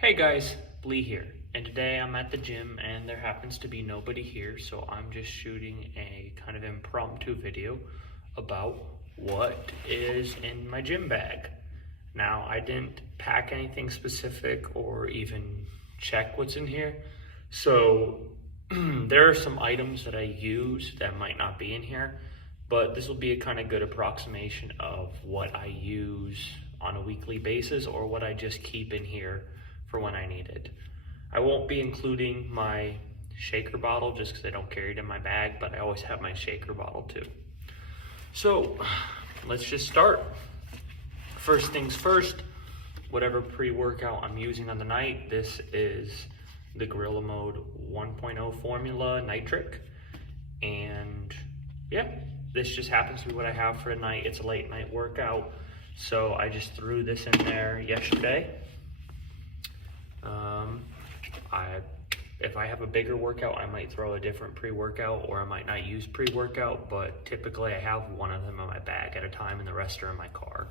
Hey guys, Lee here, and today I'm at the gym and there happens to be nobody here, so I'm just shooting a kind of impromptu video about what is in my gym bag. Now, I didn't pack anything specific or even check what's in here, so there are some items that I use that might not be in here, but this will be a kind of good approximation of what I use on a weekly basis or what I just keep in here for when I need it. I won't be including my shaker bottle just because I don't carry it in my bag, but I always have my shaker bottle too. So let's just start. First things first, whatever pre-workout I'm using on the night, this is the Gorilla Mode 1.0 formula nitric. And yeah, this just happens to be what I have for a night. It's a late night workout, so I just threw this in there yesterday. If I have a bigger workout, I might throw a different pre-workout, or I might not use pre-workout, but typically I have one of them in my bag at a time and the rest are in my car.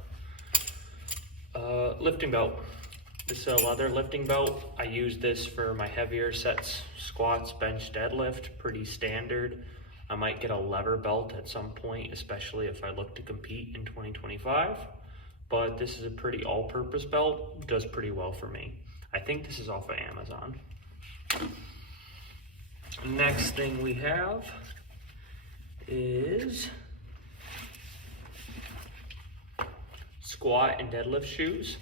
Lifting belt. This is a leather lifting belt. I use this for my heavier sets, squats, bench, deadlift, pretty standard. I might get a lever belt at some point, especially if I look to compete in 2025, but this is a pretty all-purpose belt, does pretty well for me. I think this is off of Amazon. Next thing we have is squat and deadlift shoes.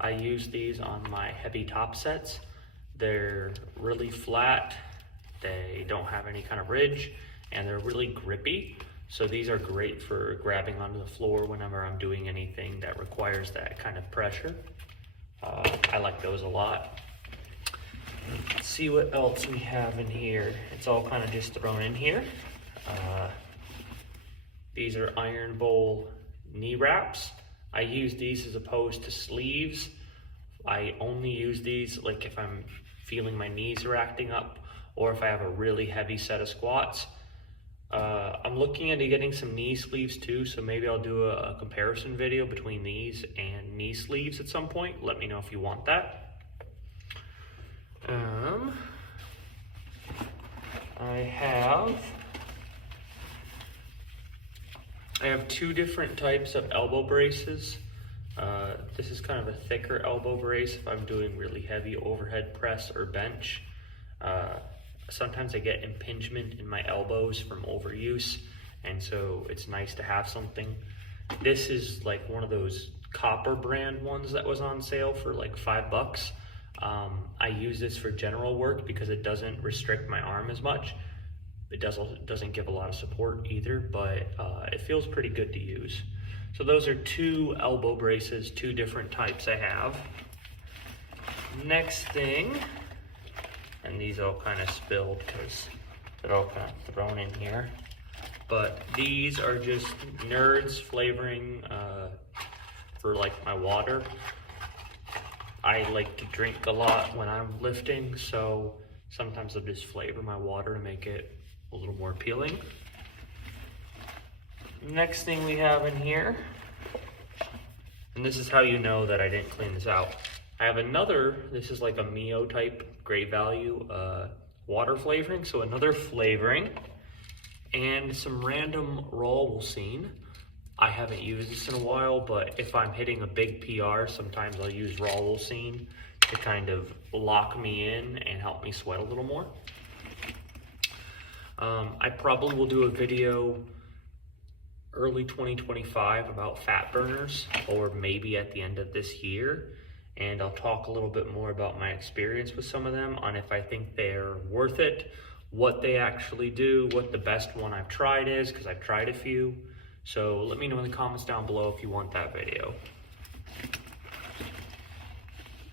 I use these on my heavy top sets. They're really flat, they don't have any kind of ridge, and they're really grippy. So these are great for grabbing onto the floor whenever I'm doing anything that requires that kind of pressure. I like those a lot. Let's see what else we have in here. It's all kind of just thrown in here. These are iron bowl knee wraps. I use these as opposed to sleeves. I only use these like if I'm feeling my knees are acting up or if I have a really heavy set of squats. I'm looking into getting some knee sleeves too, so maybe I'll do a comparison video between these and knee sleeves at some point. Let me know if you want that. I have two different types of elbow braces. This is kind of a thicker elbow brace if I'm doing really heavy overhead press or bench. Sometimes I get impingement in my elbows from overuse, and so it's nice to have something. This is like one of those copper brand ones that was on sale for like $5. I use this for general work because it doesn't restrict my arm as much. It doesn't give a lot of support either, but it feels pretty good to use. So those are two elbow braces, two different types I have. Next thing, and these all kind of spilled because they're all kind of thrown in here, but these are just Nerds flavoring for like my water. I like to drink a lot when I'm lifting, so sometimes I'll just flavor my water to make it a little more appealing. Next thing we have in here, and this is how you know that I didn't clean this out. I have another, this is like a Mio type great value water flavoring, so another flavoring, and some random raw Wolsine. I haven't used this in a while, but if I'm hitting a big PR, sometimes I'll use raw Wolsine to kind of lock me in and help me sweat a little more. I probably will do a video early 2025 about fat burners, or maybe at the end of this year, and I'll talk a little bit more about my experience with some of them, on if I think they're worth it, what they actually do, what the best one I've tried is, because I've tried a few. So let me know in the comments down below if you want that video.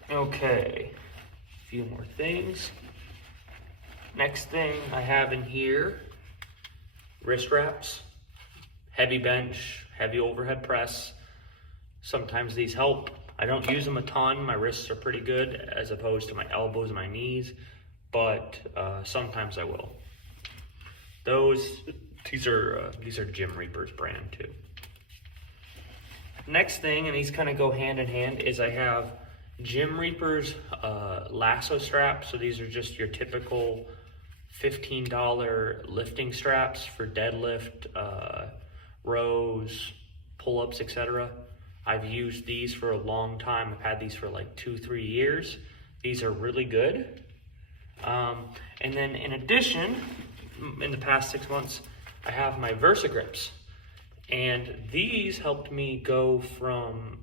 Okay, a few more things. Next thing I have in here, wrist wraps, heavy bench, heavy overhead press. Sometimes these help. I don't use them a ton. My wrists are pretty good as opposed to my elbows and my knees, but sometimes I will. These are Gym Reaper's brand too. Next thing, and these kind of go hand in hand, is I have Gym Reaper's lasso straps. So these are just your typical $15 lifting straps for deadlift, rows, pull-ups, etc. I've used these for a long time. I've had these for like 2-3 years. These are really good. And then in addition, in the past 6 months, I have my Versa grips. And these helped me go from,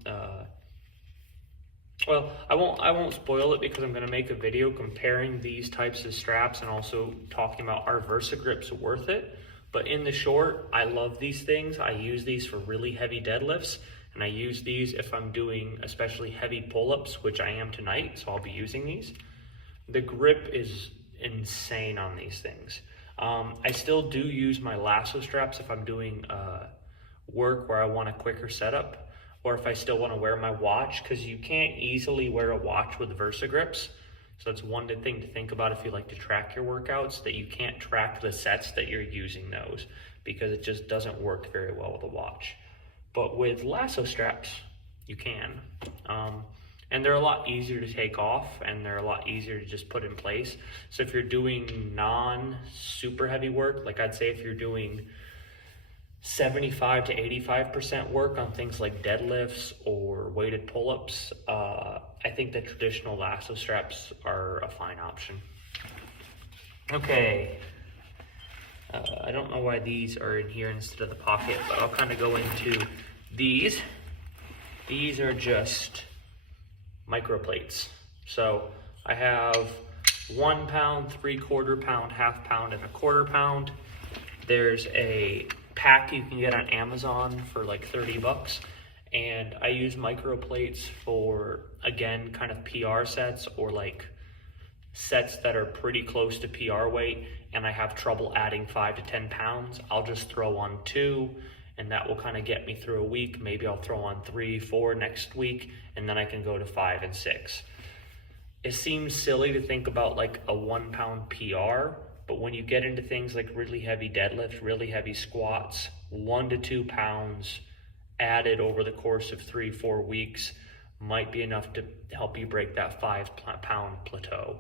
well, I won't spoil it because I'm going to make a video comparing these types of straps and also talking about are Versa grips worth it. But in the short, I love these things. I use these for really heavy deadlifts, and I use these if I'm doing especially heavy pull-ups, which I am tonight, so I'll be using these. The grip is insane on these things. I still do use my lasso straps if I'm doing work where I want a quicker setup, or if I still want to wear my watch, because you can't easily wear a watch with Versa grips. So that's one thing to think about if you like to track your workouts, that you can't track the sets that you're using those, because it just doesn't work very well with a watch. But with lasso straps, you can. And they're a lot easier to take off, and they're a lot easier to just put in place. So if you're doing non-super heavy work, like I'd say if you're doing 75 to 85% work on things like deadlifts or weighted pull-ups, I think the traditional lasso straps are a fine option. Okay, I don't know why these are in here instead of the pocket, but I'll kind of go into these. These are just micro plates. So I have 1 pound, 3/4 pound, half pound, and 1/4 pound. There's a pack you can get on Amazon for like 30 bucks. And I use micro plates for, again, kind of PR sets or like sets that are pretty close to PR weight and I have trouble adding 5 to 10 pounds. I'll just throw on 2 and that will kind of get me through a week. Maybe I'll throw on 3, 4 next week, and then I can go to 5 and 6. It seems silly to think about like a 1 pound PR, but when you get into things like really heavy deadlifts, really heavy squats, 1 to 2 pounds added over the course of 3-4 weeks might be enough to help you break that 5 pound plateau.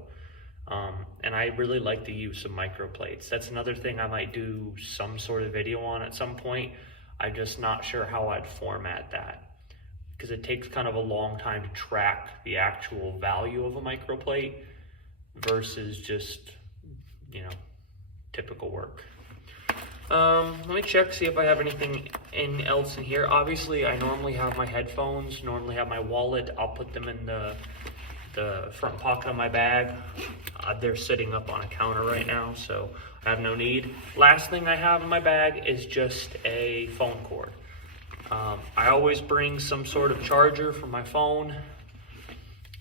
And I really like the use of micro plates. That's another thing I might do some sort of video on at some point. I'm just not sure how I'd format that, because it takes kind of a long time to track the actual value of a micro plate versus just, you know, typical work. Let me check, see if I have anything else in here. Obviously, I normally have my headphones, normally have my wallet. I'll put them in the front pocket of my bag. They're sitting up on a counter right now, so I have no need. Last thing I have in my bag is just a phone cord. I always bring some sort of charger for my phone,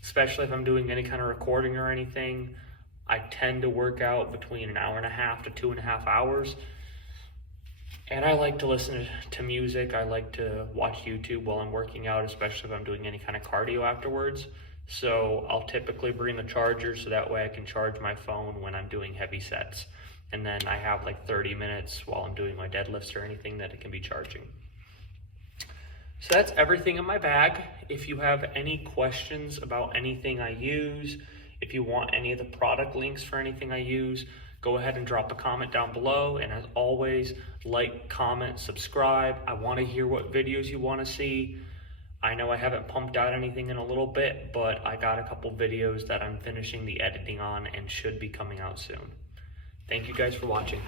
especially if I'm doing any kind of recording or anything. I tend to work out between 1.5 hours to 2.5 hours. And I like to listen to music. I like to watch YouTube while I'm working out, especially if I'm doing any kind of cardio afterwards. So I'll typically bring a charger so that way I can charge my phone when I'm doing heavy sets. And then I have like 30 minutes while I'm doing my deadlifts or anything that it can be charging. So that's everything in my bag. If you have any questions about anything I use, if you want any of the product links for anything I use, go ahead and drop a comment down below. And as always, like, comment, subscribe. I want to hear what videos you want to see. I know I haven't pumped out anything in a little bit, but I got a couple videos that I'm finishing the editing on and should be coming out soon. Thank you guys for watching.